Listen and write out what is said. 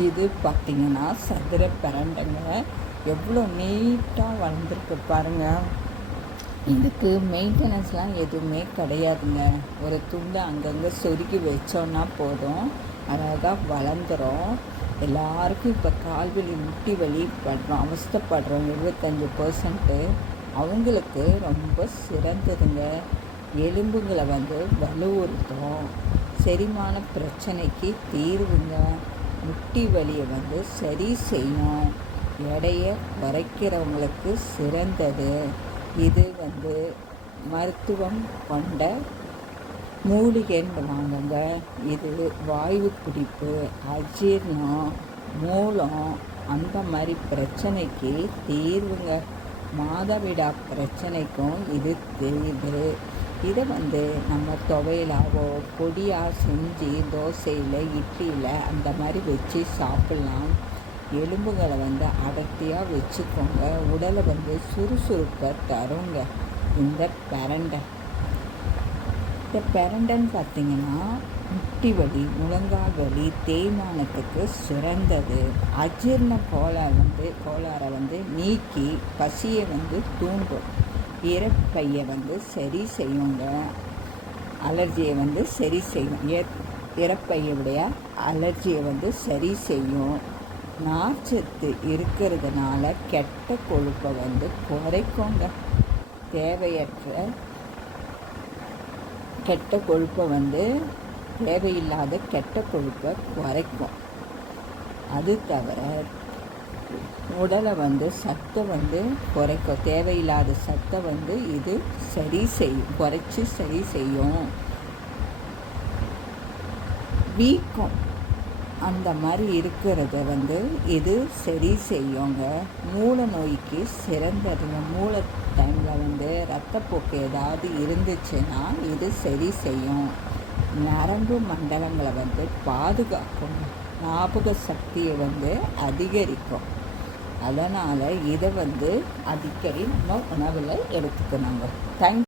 இது பார்த்திங்கன்னா சதுர பிரண்டைங்க. எவ்வளோ நீட்டாக வளர்ந்துருக்கு பாருங்கள். இதுக்கு மெயின்டெனன்ஸ்லாம் எதுவுமே கிடையாதுங்க. ஒரு துண்டு அங்கங்கே சொருகி வச்சோன்னா போதும், அழகாக வளர்ந்துடும். எல்லாருக்கும் இப்போ கால்வலி முட்டி வலி படுறோம், அவஸ்தைப்படுறோம் 75%. அவங்களுக்கு ரொம்ப சிறந்ததுங்க. எலும்புகளை வலுவுறுத்தும். செரிமான பிரச்சனைக்கு தீர்வுங்க. முட்டி வலியை சரி செய்யும். எடையை குறைக்கிறவங்களுக்கு சிறந்தது. இது மருத்துவம் கொண்ட மூலிகைன்னு வாங்குங்க. இது வாயு பிடிப்பு, அஜீர்ணம், மூலம் அந்த மாதிரி பிரச்சனைக்கு தீர்வுங்க. மாதவிடா பிரச்சனைக்கும் இது தீர்வு. இதை நம்ம துவையலாவோ பொடியாக செஞ்சு தோசையில் இட்லியில் அந்த மாதிரி வச்சு சாப்பிட்லாம். எலும்புகளை அடர்த்தியாக வச்சுக்கோங்க. உடலை சுறுசுறுப்பை தருங்க இந்த பிரண்டை. இந்த பிரண்டைன்னு பார்த்திங்கன்னா முட்டி வலி, முழங்கால் வலி, தேய்மானத்துக்கு சிறந்தது. அஜீர்ண கோளாறை நீக்கி பசியை தூண்டும். இரைப்பையை சரி செய்யுங்க. அலர்ஜியை சரி செய்யும். இரைப்பையுடைய அலர்ஜியை சரி செய்யும். நார்ச்சத்து இருக்கிறதுனால கெட்ட கொழுப்பை குறைக்குங்க. தேவையற்ற கெட்ட கொழுப்பை தேவையில்லாத கெட்ட கொழுப்பை குறைக்கும். அது தவிர உடலை சத்தை குறைக்கும். தேவையில்லாத சத்தை இது சரி செய்யும், குறைச்சி சரி செய்யும். வீக்கம் அந்த மாதிரி இருக்கிறத இது சரி செய்யுங்க. மூல நோய்க்கு சிறந்ததுங்க. மூல டைமில் ரத்தப்போக்கு ஏதாவது இருந்துச்சுன்னா இது சரி செய்யும். நரம்பு மண்டலங்களை பாதுகாக்கும். ஞாபக சக்தியை அதிகரிக்கும். அதனால் இதை அடிக்கடி நம்ம உணவில் எடுத்துக்கணுங்க. தேங்க்யூ.